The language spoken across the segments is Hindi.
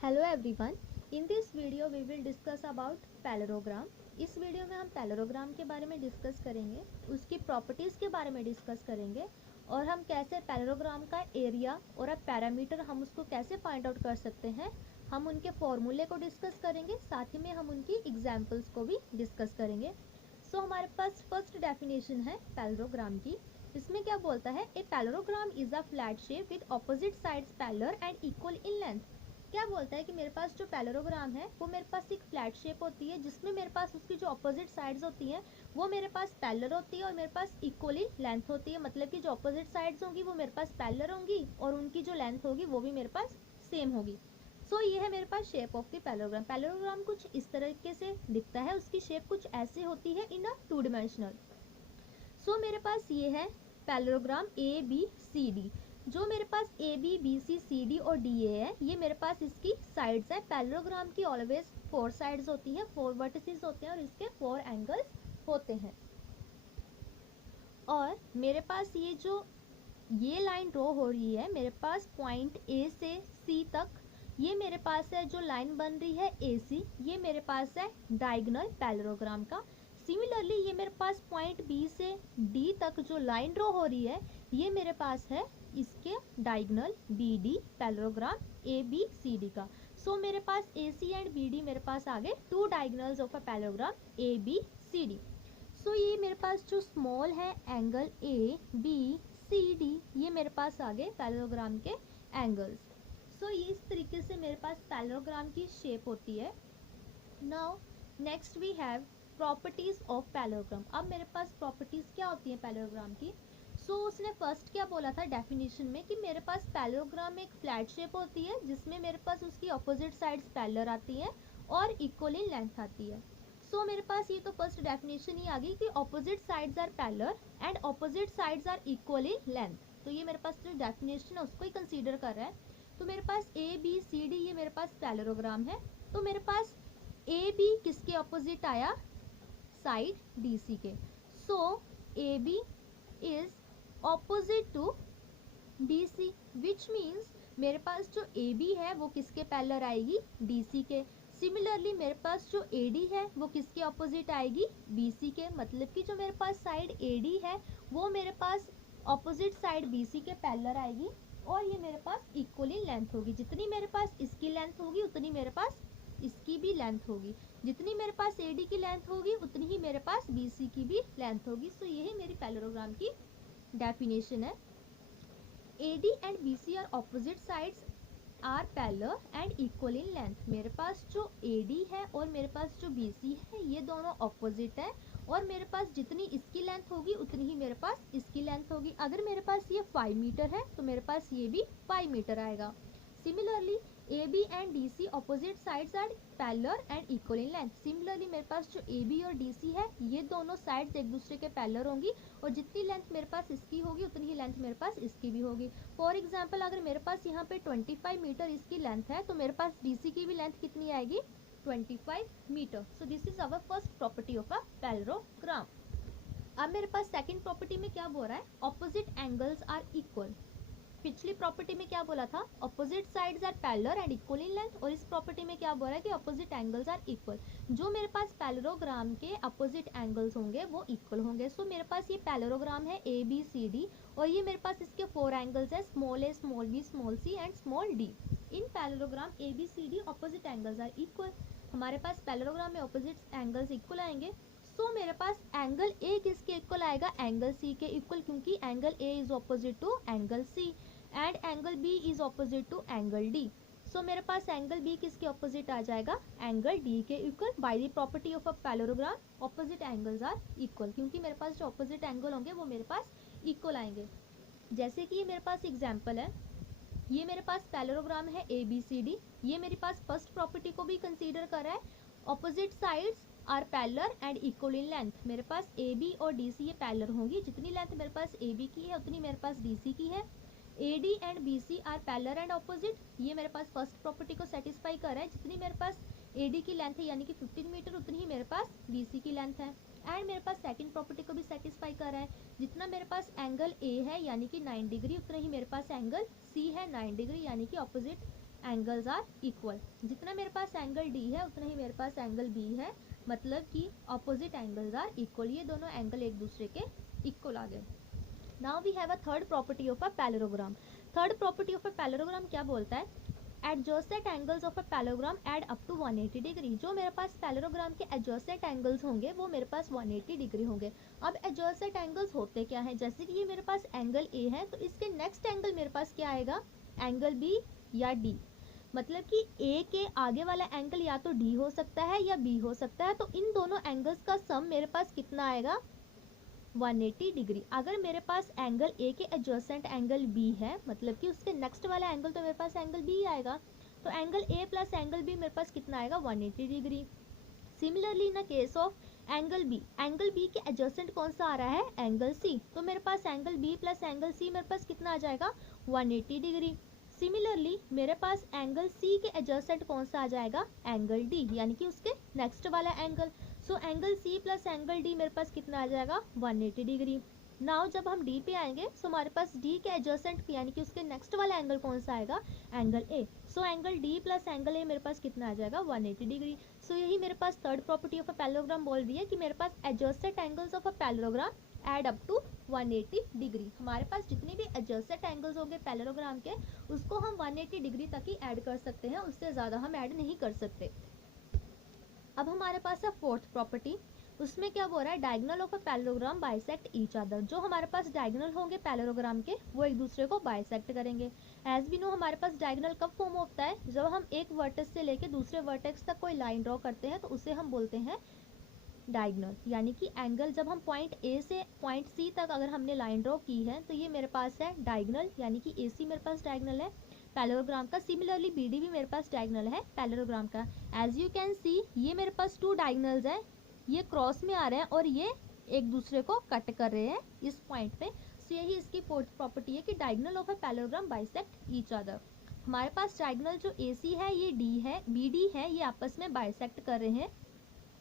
Hello everyone, in this video we will discuss about parallelogram. इस वीडियो में हम पैरेललोग्राम के बारे में डिस्कस करेंगे, उसकी प्रॉपर्टीज़ के बारे में डिस्कस करेंगे और हम कैसे पैरेललोग्राम का एरिया और अ पैरामीटर हम उसको कैसे फाइंड आउट कर सकते हैं। हम उनके फॉर्मूले को डिस्कस करेंगे, साथ ही में हम उनकी एग्जाम्पल्स को भी डिस्कस करेंगे। सो हमारे पास फर्स्ट डेफिनेशन है पैरेललोग्राम की। इसमें क्या बोलता है, a parallelogram is a flat shape with opposite sides parallel and equal in length. क्या बोलता है कि मेरे पास जो पैरेललोग्राम है वो मेरे पास एक फ्लैट शेप होती है जिसमें मेरे पास उसकी जो अपोजिट साइड्स होती हैं वो मेरे पास पैरेलल होती है और मेरे पास इक्वली लेंथ होती है। मतलब कि जो अपोजिट साइड्स होंगी वो मेरे पास पैरेलल होंगी और उनकी जो लेंथ होगी वो भी मेरे पास सेम होगी। सो ये है मेरे पास shape of the parallelogram. Parallelogram कुछ इस तरीके से दिखता है, उसकी शेप कुछ ऐसी होती है इन अ टू डिमेंशनल। सो मेरे पास ये है parallelogram A B C D. जो मेरे पास A B B C C D और डी ए है, ये मेरे पास इसकी साइड्स है। पैरेललोग्राम की ऑलवेज फोर साइड्स होती हैं, फोर वर्टिसेस होते हैं और इसके फोर एंगल्स होते हैं। और मेरे पास ये लाइन ड्रॉ हो रही है मेरे पास पॉइंट ए से सी तक। ये मेरे पास है जो लाइन बन रही है ए सी, ये मेरे पास है डायगोनल पैरेललोग्राम का। सिमिलरली ये मेरे पास पॉइंट बी से डी तक जो लाइन ड्रॉ हो रही है ये मेरे पास है इसके diagonal B D parallelogram A B C D का। सो मेरे पास A C and B D मेरे पास आगे two diagonals of a parallelogram A B C D. So ये मेरे पास जो स्मॉल है angle A B C D, ये मेरे पास आ गए पैरेललोग्राम के एंगल्स। सो ये इस तरीके से मेरे पास पैरेललोग्राम की शेप होती है। Now next we have properties of parallelogram. अब मेरे पास प्रॉपर्टीज क्या होती हैं पैरेललोग्राम की। सो उसने फर्स्ट क्या बोला था डेफिनेशन में कि मेरे पास पैरेललोग्राम एक फ्लैट शेप होती है जिसमें मेरे पास उसकी अपोजिट साइड्स पैरेलल आती हैं और इक्वल इन लेंथ आती है। सो मेरे पास ये तो फर्स्ट डेफिनेशन ही आ गई कि opposite sides are parallel and opposite sides are equal in length. तो ये मेरे पास जो डेफिनेशन है उसको ही कंसीडर कर रहा है। तो मेरे पास ए बी सी डी ये मेरे पास पैरेललोग्राम है। तो मेरे पास ए बी किसके ऑपोजिट आया, साइड डी सी के। So A B is opposite to D C which means मेरे पास जो ए बी है वो किसके पैरेलल आएगी, डी सी के। सिमिलरली मेरे पास जो ए डी है वो किसके ऑपोजिट आएगी, बी सी के। मतलब कि जो मेरे पास साइड ए डी है वो मेरे पास ऑपोजिट साइड बी सी के पैरेलल आएगी और ये मेरे पास इक्वली लेंथ होगी। जितनी मेरे पास इसकी लेंथ होगी उतनी मेरे पास इसकी भी लेंथ होगी। जितनी मेरे पास ए डी की लेंथ होगी उतनी ही मेरे पास बी सी की भी लेंथ होगी। सो यही मेरी पैरेललोग्राम की डेफिनेशन है। AD and BC are opposite sides are parallel and equal in length। मेरे पास जो AD है और मेरे पास जो BC है ये दोनों ऑपोजिट है और मेरे पास जितनी इसकी लेंथ होगी उतनी ही मेरे पास इसकी लेंथ होगी। अगर मेरे पास ये 5 मीटर है तो मेरे पास ये भी 5 मीटर आएगा। Similarly AB and DC opposite sides are parallel and equal in length. Similarly मेरे पास जो AB और DC है ये दोनों साइड्स एक दूसरे के पैरेलल होंगी और जितनी लेंथ मेरे पास इसकी होगी उतनी ही लेंथ मेरे पास इसकी भी होगी। फॉर एग्जांपल अगर मेरे पास यहाँ पे 25 मीटर इसकी लेंथ है तो मेरे पास DC की भी लेंथ कितनी आएगी, 25 metre. So this is our first property of a parallelogram. अब मेरे पास सेकंड प्रॉपर्टी में क्या बोल रहा है, ऑपोजिट एंगल्स आर इक्वल। पिछली प्रॉपर्टी में क्या बोला था, opposite sides are parallel and equal in length. और इस प्रॉपर्टी में क्या बोल रहा है कि ऑपोजिट एंगल्स आर इक्वल। जो मेरे पास पैरेललोग्राम के अपोजिट एंगल्स होंगे वो इक्वल होंगे। सो मेरे पास ये पैरेललोग्राम है ए बी सी डी और ये मेरे पास इसके फोर एंगल्स है, small A small B small C and small D. In parallelogram A B C D opposite angles are equal. हमारे पास पैरेललोग्राम में ऑपोजिट एंगल्स इक्वल आएंगे। सो मेरे पास एंगल ए किसके इक्वल आएगा, एंगल सी के इक्वल, क्योंकि angle A is opposite to angle C and angle B is opposite to angle D. So मेरे पास एंगल बी किसके ऑपोजिट आ जाएगा, एंगल डी के equal. By the property of a parallelogram opposite angles are equal, क्योंकि मेरे पास जो ऑपोजिट एंगल होंगे वो मेरे पास इक्वल आएंगे। जैसे कि ये मेरे पास एग्जाम्पल है, ये मेरे पास पैरेललोग्राम है ए बी सी डी। ये मेरे पास फर्स्ट प्रॉपर्टी को भी कंसीडर कर रहा है, opposite sides are parallel and equal in length. मेरे पास ए बी और डी सी ये पैरेलल होंगी, जितनी लेंथ मेरे पास ए बी की है उतनी मेरे पास डी सी की है। A D and B C are parallel and opposite, ये मेरे पास फर्स्ट प्रॉपर्टी को सेटिस्फाई कर रहा है। जितनी मेरे पास ए डी की लेंथ है यानी कि 15 मीटर उतनी ही मेरे पास बी सी की लेंथ है। एंड मेरे पास सेकंड प्रॉपर्टी को भी सेटिस्फाई कर रहा है, जितना मेरे पास एंगल ए है यानी कि 9 डिग्री उतना ही मेरे पास एंगल सी है 9 डिग्री यानी कि ऑपोजिट एंगल्स आर इक्वल। जितना मेरे पास एंगल डी है उतना ही मेरे पास एंगल बी है, मतलब कि ऑपोजिट एंगल्स आर इक्वल, ये दोनों एंगल एक दूसरे के इक्वल आ गए। Now we have a third property of a parallelogram. Third property of a parallelogram क्या बोलता है, adjacent angles of a parallelogram add up to 180 degree. जो मेरे पास पैरेललोग्राम के एडजॉसेंट एंगल्स होंगे वो मेरे पास 180 डिग्री होंगे। अब एडजॉसेंट एंगल्स होते क्या है, जैसे कि ये मेरे पास एंगल ए है तो इसके नेक्स्ट एंगल मेरे पास क्या आएगा, एंगल बी या डी। मतलब कि ए के आगे वाला एंगल या तो डी हो सकता है या बी हो सकता है, तो इन दोनों एंगल्स का सम मेरे पास कितना आएगा, 180 डिग्री। अगर मेरे पास एंगल ए के एडजेसेंट एंगल बी है, मतलब कि उसके नेक्स्ट वाला एंगल तो मेरे पास एंगल बी आएगा, तो angle A plus angle B मेरे पास कितना आएगा, 180 degree. Similarly in case of angle B के एडजेसेंट कौन सा आ रहा है, एंगल सी, तो मेरे पास angle B plus angle C मेरे पास कितना आ जाएगा, 180 डिग्री। सिमिलरली मेरे पास एंगल सी के एडजेसेंट कौन सा आ जाएगा, एंगल डी, यानी कि उसके नेक्स्ट वाला angle. So angle C plus angle D मेरे पास कितना आ जाएगा, 180 डिग्री। नाउ जब हम डी पे आएंगे तो हमारे पास डी के एडजेसेंट यानी कि उसके नेक्स्ट वाला एंगल कौन सा आएगा, angle A. So angle D plus angle A मेरे पास कितना आ जाएगा, 180 डिग्री। सो यही मेरे पास third property of a parallelogram बोल रही है कि मेरे पास adjacent angles of a parallelogram add up to 180 degree. हमारे पास जितने भी एडजेसेंट एंगल्स होंगे पैरेललोग्राम के उसको हम 180 डिग्री तक ही ऐड कर सकते हैं, उससे ज़्यादा हम ऐड नहीं कर सकते। अब हमारे पास है फोर्थ प्रॉपर्टी, उसमें क्या बोल रहा है, diagonal of a parallelogram bisect each other. जो हमारे पास डायगोनल होंगे पैरेललोग्राम के वो एक दूसरे को बाइसेक्ट करेंगे। एज वी नो हमारे पास डायगोनल कब फॉर्म होता है, जब हम एक वर्टेक्स से लेके दूसरे वर्टेक्स तक कोई लाइन ड्रॉ करते हैं तो उसे हम बोलते हैं डायगोनल। यानी कि एंगल जब हम पॉइंट ए से पॉइंट सी तक अगर हमने लाइन ड्रॉ की है तो ये मेरे पास है डायगोनल, यानी कि ए सी मेरे पास डायगोनल है पैरेललोग्राम का। सिमिलरली बी डी भी मेरे पास डायगोनल है पैरेललोग्राम का। एज यू कैन सी ये मेरे पास टू डायगोनल्स हैं, ये क्रॉस में आ रहे हैं और ये एक दूसरे को कट कर रहे हैं इस पॉइंट पे। सो यही इसकी फोर्थ प्रॉपर्टी है कि diagonal of a parallelogram bisect each other. हमारे पास डायगोनल जो ए सी है ये डी है, बी डी है, ये आपस में बाइसेक्ट कर रहे हैं,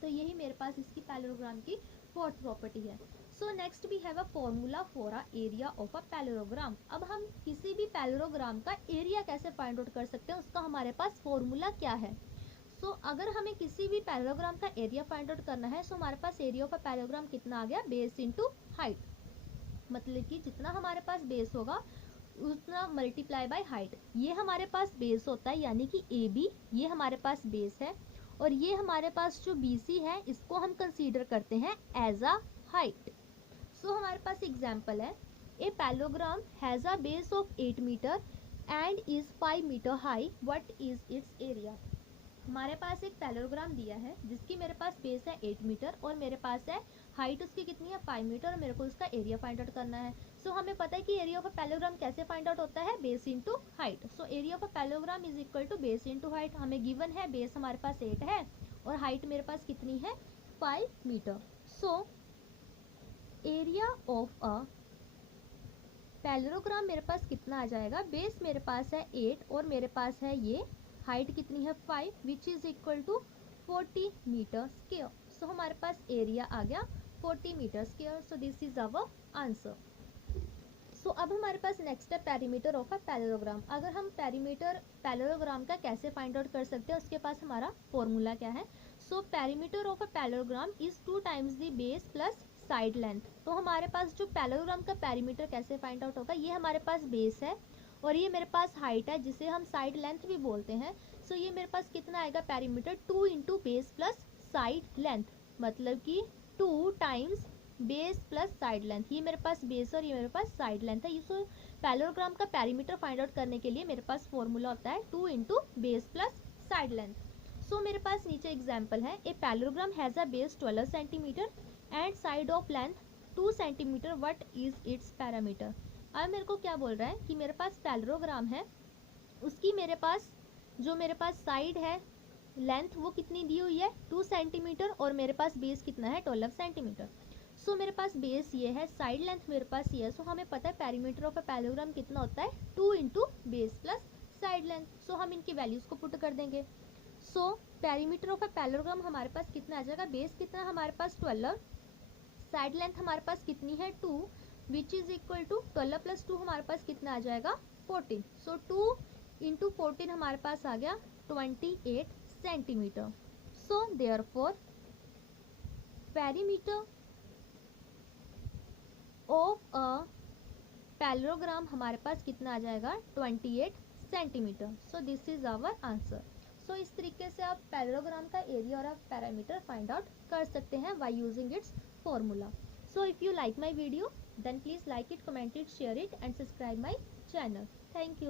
तो यही मेरे पास इसकी पैरेललोग्राम की फोर्थ प्रॉपर्टी है। So next we have a formula for a area of a parallelogram. अब हम किसी भी पैरेललोग्राम का एरिया कैसे फाइंड आउट कर सकते हैं, उसका हमारे पास फॉर्मूला क्या है। अगर हमें किसी भी पैरेललोग्राम का एरिया फाइंड आउट करना है, हमारे पास एरिया ऑफ अ पैरेललोग्राम कितना आ गया, बेस इनटू हाइट। मतलब कि जितना हमारे पास बेस होगा उतना मल्टीप्लाई बाय हाइट। ये हमारे पास बेस होता है, यानी कि ए बी ये हमारे पास बेस है, और ये हमारे पास जो बी सी है इसको हम कंसीडर करते हैं एज अ हाइट। हमारे पास एग्जाम्पल है, a parallelogram has a base of 8 metre and is 5 metre high, what is its area. हमारे पास एक पैरेललोग्राम दिया है जिसकी मेरे पास बेस है 8 मीटर और मेरे पास है हाइट उसकी कितनी है 5 मीटर, और मेरे को उसका एरिया फाइंड आउट करना है। हमें पता है कि एरिया ऑफ अ पैरेललोग्राम कैसे फाइंड आउट होता है, base into height. Area of a parallelogram is equal to base into height. हमें गिवन है बेस हमारे पास 8 है और हाइट मेरे पास कितनी है 5 metre. Area of a parallelogram मेरे पास कितना आ जाएगा, बेस मेरे पास है 8 और मेरे पास है ये हाइट कितनी है 5, which is equal to 40 metre square. हमारे पास एरिया आ गया 40 metre square. This is our answer. अब हमारे पास नेक्स्ट है पेरीमीटर ऑफ अ पैरेललोग्राम। अगर हम पेरीमीटर पैरेललोग्राम का कैसे फाइंड आउट कर सकते हैं, उसके पास हमारा फॉर्मूला क्या है। Perimeter of a parallelogram is 2 times the base plus side length. तो हमारे पास जो पैरेललोग्राम का पेरीमीटर कैसे फाइंड आउट होगा, ये हमारे पास बेस है और ये मेरे पास हाइट है जिसे हम साइड लेंथ भी बोलते हैं। ये मेरे पास कितना आएगा perimeter, 2 into base plus side length, मतलब कि 2 times base plus side length. ये मेरे पास बेस और ये मेरे पास साइड लेंथ है। ये पैरेललोग्राम का पेरीमीटर फाइंड आउट करने के लिए मेरे पास फॉर्मूला होता है 2 into base plus side length. मेरे पास नीचे एग्जाम्पल है, a parallelogram has a base 12 centimetre and side of length 2 centimetre, what is it's parameter. अब मेरे को क्या बोल रहा है कि मेरे पास पैरेललोग्राम है, उसकी मेरे पास जो मेरे पास साइड है लेंथ वो कितनी दी हुई है 2 सेंटीमीटर और मेरे पास बेस कितना है 12 सेंटीमीटर। मेरे पास बेस ये है, साइड लेंथ मेरे पास ये है। हमें पता है पेरीमीटर ऑफ अ पैरेललोग्राम कितना होता है 2 into base plus side length. हम इनकी वैल्यूज को पुट कर देंगे। पेरीमीटर ऑफ अ पैरेललोग्राम हमारे पास कितना आ जाएगा, बेस कितना हमारे पास 12, साइड लेंथ हमारे पास कितनी है 2, which is equal to 12 plus 2 हमारे पास कितना आ जाएगा 14। 2 इंटू 14 हमारे पास आ गया 28 centimetre. So therefore perimeter of a parallelogram हमारे पास कितना आ जाएगा 28 centimetre. So this is our answer. So इस तरीके से आप पैरेललोग्राम का एरिया और पैरामीटर फाइंड आउट कर सकते हैं by using its formula. So if you like my video, then please like it, comment it, share it and subscribe my channel. Thank you.